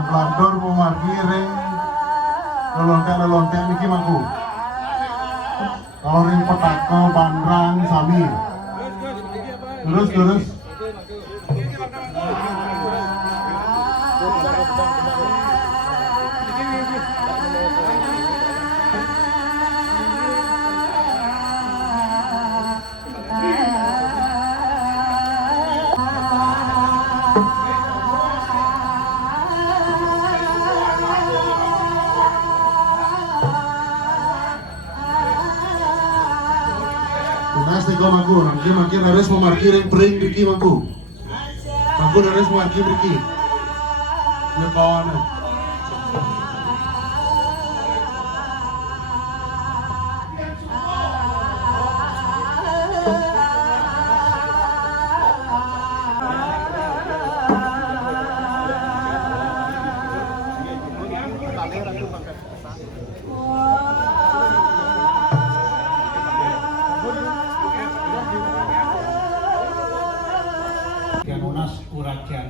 Landor mewakili lelontek niki mangku. Kalau ring petaka Bandrang sami. Terus. Teko mangku, nanti makin harus memarkir yang pering diki mangku. Mangku harus memarkir diki. Ini kawannya. Urakian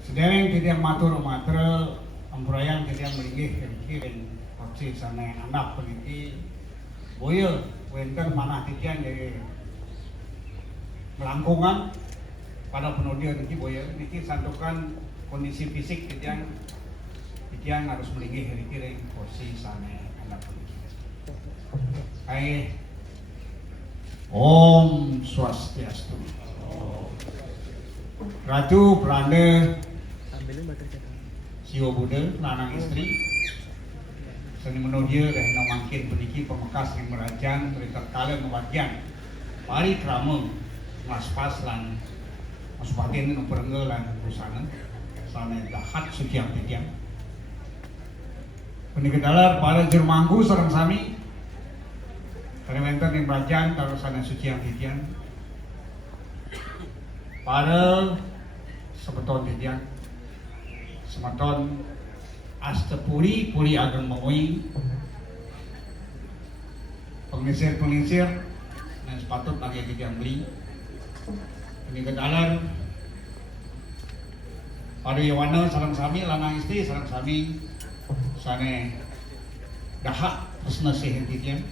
sedereng tidak matur matre ampurayan tidak melinggih kirim opsi sana anak peneliti boyo wenten manah tikian dari melangkungan pada penudian niki boyo niki santukan kondisi fisik tikian harus melinggih kirim opsi sana anak peneliti Om Swastiastu. Ratu Pranda Siwa Buddha lanang istri seni menuju dan mangkin peniki pemekas yang merajang berita kala ngebagian pari krama mas pas lan mas bagian nu perengge lan busana sana dahat suciang titiang peniki dalar para jermanggu sareng sami Kalimantan yang berajang taruh sana suciang titiang para sebeton titiang semeton Astapuri Puri Ageng Mengui pengisir dan sepatut pakai tiga beli ini kedalar pada yawana sarang sami lanang istri sarang sami sane dahak pesna sehentian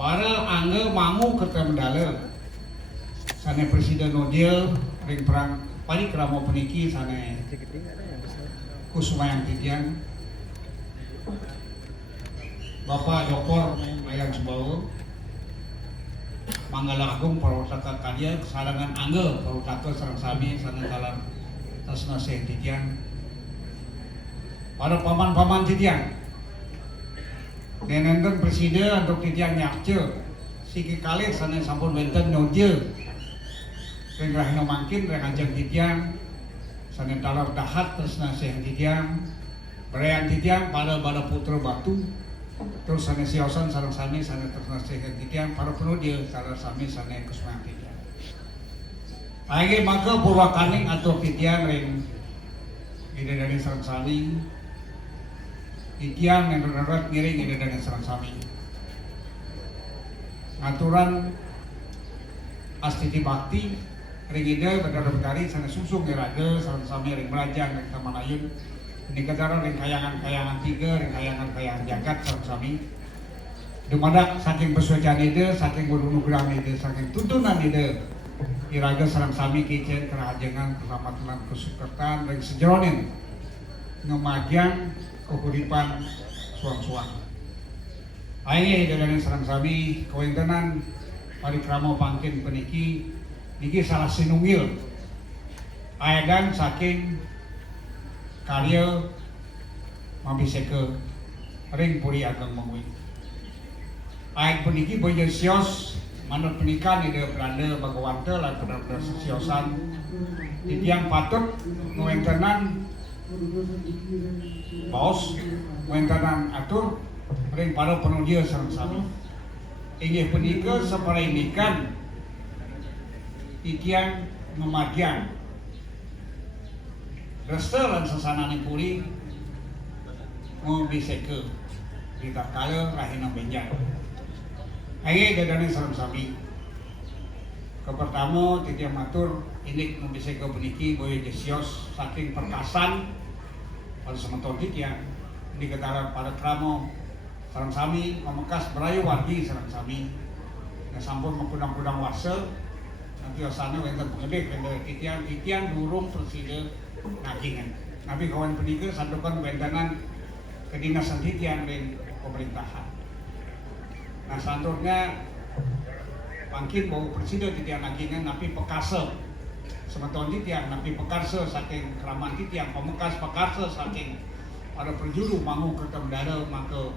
para angge mangu ketemdaler sane presiden nodil ring perang pari keramo peniki sane kusumayang titian Bapak Dr. Mayang Subawu Manggala Agung Parwasaka Kadya Sarangan Angge Parwasaka sareng sami sana dalam tasna titian para paman-paman titian nenenten presiden untuk titian nyakce siki kali sana sampun benten nodil Reng rahina mangkin, reng anjang titiang Sanin talar dahat terus nasihat titiang Berayan titiang pada putra batu Terus sanin siosan sarang sami sanin terus nasihat titiang Para penuh dia sarang sami sanin kesumaan titiang Lagi maka purwakaning atau titiang reng Ida dari sarang sami Titiang yang benerat ngiring ida dari sarang sami Ngaturan Astiti Bakti Ringida bedara-bedari sana susung raga sareng sami ring merajang ring taman ayun ini kadara ring kayangan-kayangan tiga ring kayangan-kayangan jagat sareng sami dumadak saking pesuacan ide saking berunugrah ide saking tuntunan ide iraga sareng sami kicen kerajangan keselamatan kesukertan ring sejeronin ngemagian kehuripan suang-suang aye dari sareng sami kawintenan parikrama pangkin peniki niki salah sinunggil ayadan saking karya mabiseke ring Puri Ageng Mengui ayat peniki boyo sios manut pernikahan ide Belanda bagawante lan benar-benar sesiosan titiang patut ngwentenan bos ngwentenan atur ring para penudia sareng sami inggih punika saparindikan titiang memadian resta lan sasanane puri mau biseke kita kala rahina benjang aye dadane sareng sami kepertama titiang matur ini mau biseke puniki boyo jesios saking perkasan pada sementon titiang ini ketara pada kramo sareng sami memekas berayu wargi sareng sami sampun mengkudang-kudang wase nanti asana wenten pengedek wenten titian durung presiden nagingan nabi kawan pendidik sandukan wentenan kedinasan titian dan pemerintahan nah santurnya mungkin bahwa presiden titian nagingan nabi pekase semeton titian nabi pekarse saking keraman titian pemekas pekarse saking pada perjuru mangu ketemdara maka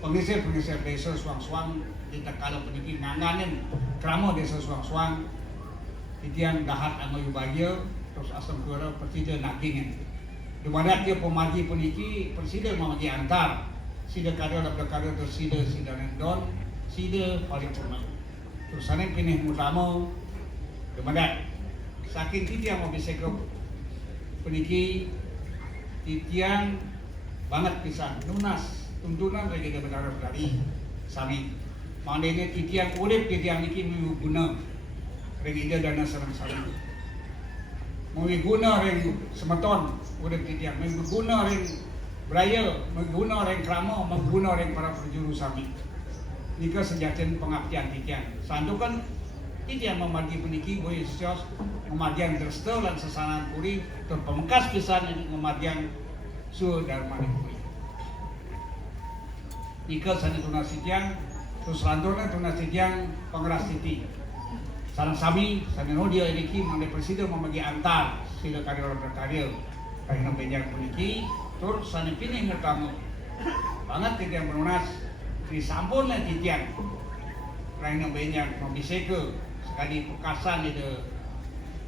pengisir desa suang-suang kita kalau pendidik nganganin kramo desa suang-suang titian dahat anggo bagio terus asam kura presiden nagingin dimana dia pemagi peniki presiden memagi antar sida kada labda kada terus sida nendon sida paripurna terus sana kini mutamo dimana saking titian mau bisa grup peniki titian banget pisan lunas tuntunan lagi dia benar-benar sami mandene titian urip titian iki guna Regida dana sarang-sarang Mengiguna ring semeton urip titiang mengguna ring beraya mengguna ring krama mengguna ring para perjuru sami nika sejaten pengabdian titiang sandukan titiang memagi puniki boy sios memadian dresta lan sesanan puri tur pemengkas pisan memadian su darmani puri nika sanituna titiang Terus selanjutnya tunas titiang penggeras titi. Sarang sami saneno dia ini mangde presiden membagi antar sila karir berkarir. Karena banyak puniki terus sana pilih bertamu banget titiang penunas di sampun lah titiang. Karena banyak membiseke sekali pekasan itu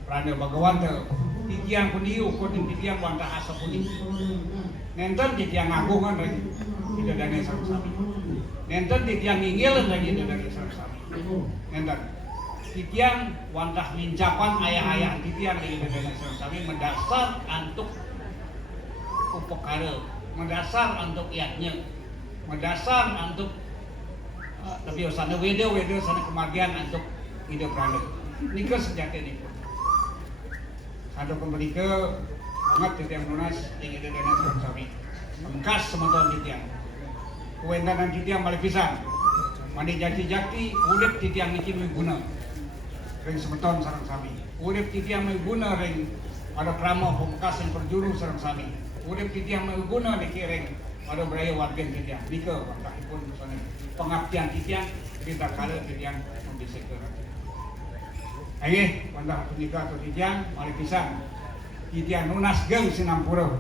Randa Bagawanta titiang puniu kodin titiang wanta asa puni. Nenten titiang agungan lagi tidak ada yang sama-sama. Nenten titiang ingil lagi tidak ada yang sama-sama. Nenten titiang wantah mincapan ayah-ayah titiang lagi tidak ada yang sama-sama. Mendasar untuk upekara, mendasar untuk iatnya, mendasar untuk lebih sana wedo sana kemargian untuk hidup randa. Nika sejati ini. Ada kembali ke banget titiang lunas yang ada dengan sama-sama. Mengkas semantan titiang. Kewendanan titiang malih pisan. Mandi jati-jati urip titiang niki guna. Ring semeton sareng sami. Urip titiang guna ring ada krama pembekas yang berjuru sareng sami. Urip titiang guna niki ring ada beraya warga titiang. Nika pun pengabdian titiang kita kala titiang membisik ke Aye, wanda punika atau titiang malih pisan. Titiang lunas geng Sinampura.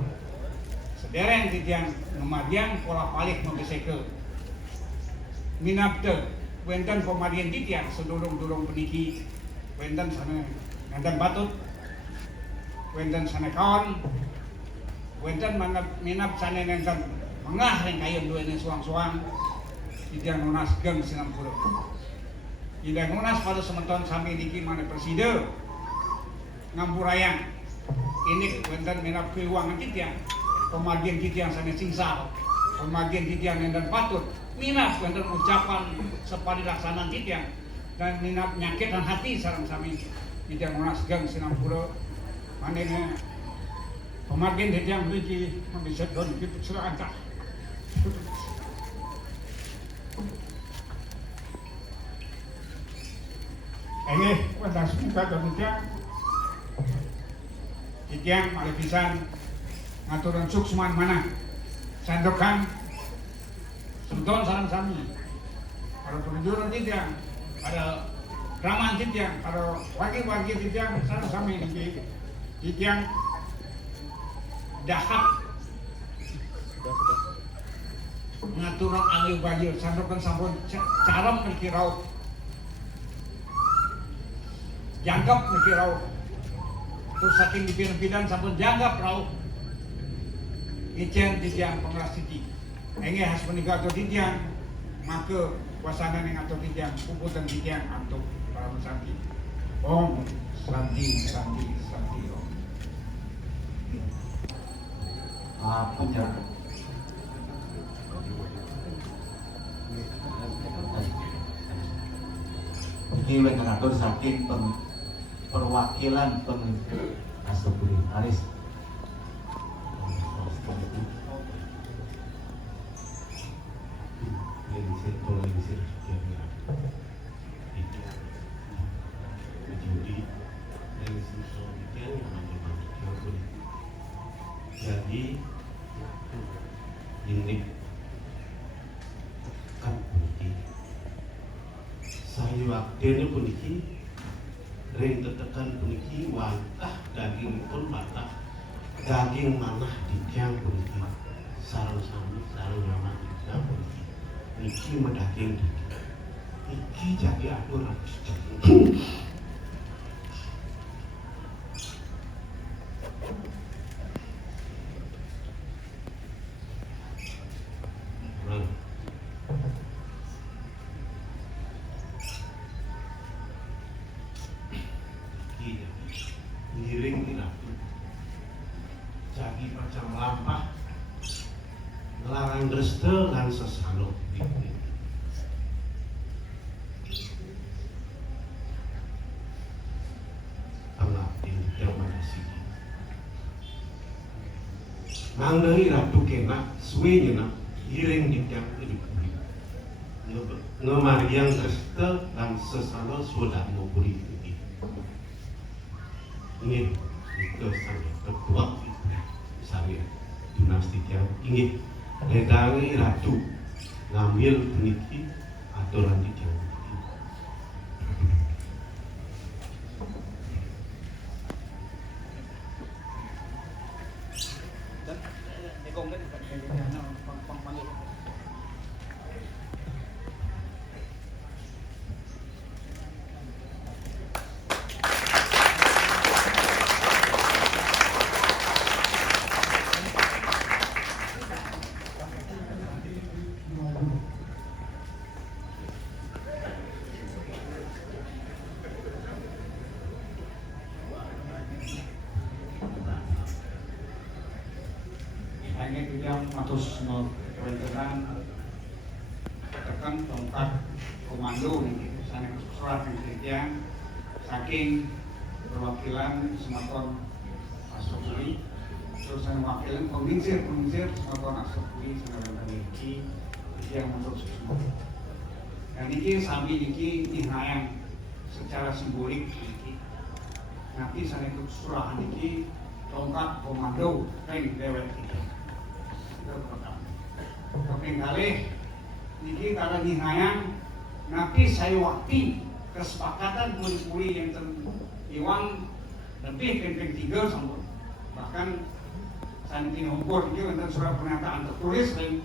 Sedereng titiang numadian pola palik membiseke. Minapte wenten pemadian titiang sedulung-dulung peniki. Wenten sana wenten batut. Wenten sana kawan. Wenten minap sana nenten mengah ring kayon duene suang-suang. Titiang lunas geng Sinampura. Tidak lunas pada semeton sami niki mana presiden ngampurayang ini wenten minap keuangan titiang pemadian titiang sana singsal pemadian titiang dan patut minap wenten ucapan sepadi laksanaan titiang dan minap nyakitan hati sareng sami titiang lunas gang Sinampura manehna pemadian titiang niki bisa don kitu serang tak Ini wanda suka titiang titiang malih pisan ngaturan suksman mana sandokan semeton sareng sami ada penjuran titiang ada raman titiang ada wagi-wagi titiang sareng sami niki titiang dahak ngaturan alih banjir sandokan sampun carem niki raut janggap niki rauh terus saking dipindah-pindah sampun janggap rauh icen titiang pengras titi engge has menikah atau titiang maka wasana ning atau titiang puputan titiang antuk para santi om santi om punya ini mengatur saking perwakilan Astagfirullah Aris jadi ini kan puniki saya waktunya puniki ring tetekan puniki wantah daging pun matah daging manah di tiang puniki sarang sami sarang manah di tiang puniki niki medaging iki jadi atur ngiring iratu jadi macam lampah ngelarang reste lan sesalo pengabdian yang makasih mangga iratu kena suwe nyena ngiring di tiang kedipuri ngemariang reste lan sesalo sudah mau beri ingin itu sangat terkuat saya dinasti yang ingin redangi ratu ngambil peniki aturan di tiang. Hanya yang matus kewenangan tekan tongkat komando sana surat yang saking perwakilan Sematon Asokuri terus saya wakilan penginsir Sematon Asokuri sekarang kali ini yang masuk semua. Dan ini sami ini dihayang secara simbolik ini. Nanti saya ikut surah ini tongkat komando kain dewek ini. Kaping kalih niki kalau dihayang nanti saya waktu kesepakatan puli-puli yang iwang lebih pemping 3 sampai bahkan santi hukum itu tentang surat pernyataan tertulis dan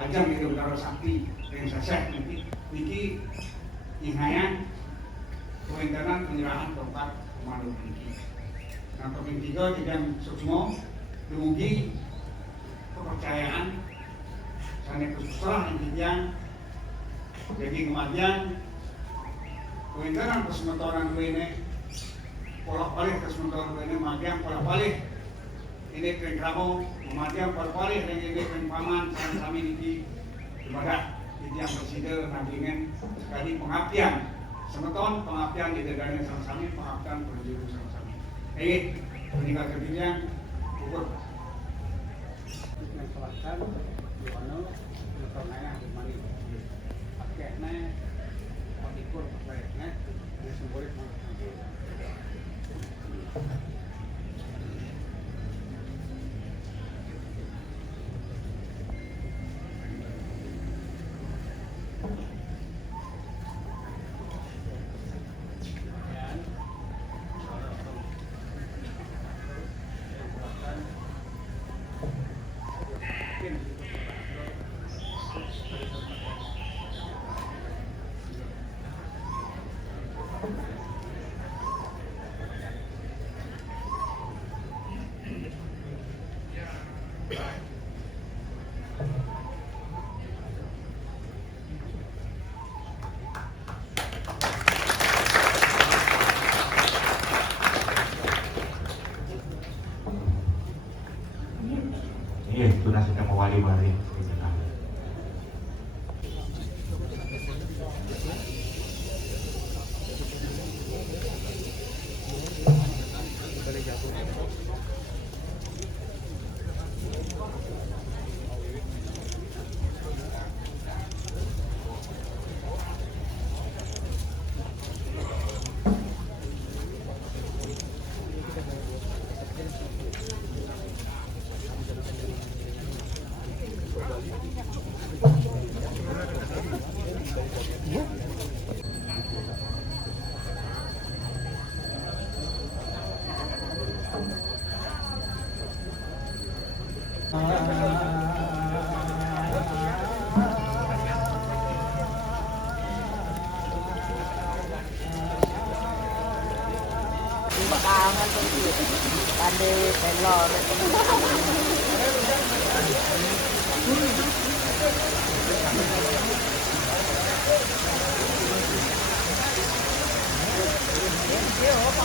ajang itu udara sakti yang saya nanti niki dihayang kewenangan penyerahan tongkat komando niki. Nah kaping 3 tidak sukmo dumugi kepercayaan sana kesusah yang jadi kemudian kewenangan kesementoran ini pola balik kesementoran ini magian pola balik ini kering kamu magian pola balik yang ini kering paman sama-sama ini ibadah ini yang presiden nabingen sekali pengabdian semeton pengabdian di daerahnya sama-sama pengabdian berjuru sama-sama meninggal kemudian ukur selatan di mana motornya di mana pakainya dikur pakainya yang simbolik Iya, itu nasibnya mewali-wali. Bakalan tuh pandai pelor. Dia apa?